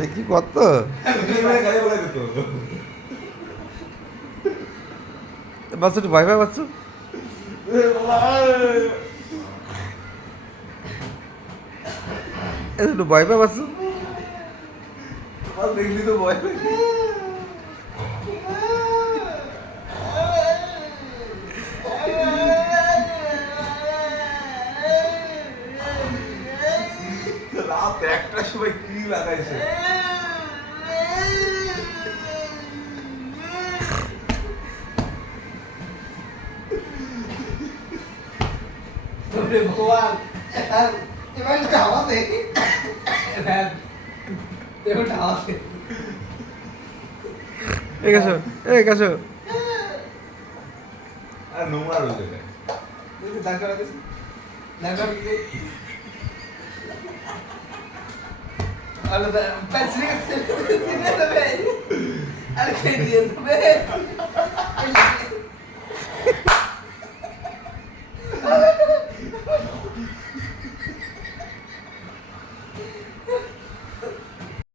কি কত? বাচ্চা একটু ভয় পায় বাচ্চু? একটু ভয় পায় বাচ্চু? দেখলি তো ভয় রাত একটার সময় কি লাগাইছে? ভগবান এবার এবার ঢাবা দে এবার ঢাবা দে এ গেছো এ গেছো। আর নোংরা রয়েছে দেখ। তুই দাঁড় Olha,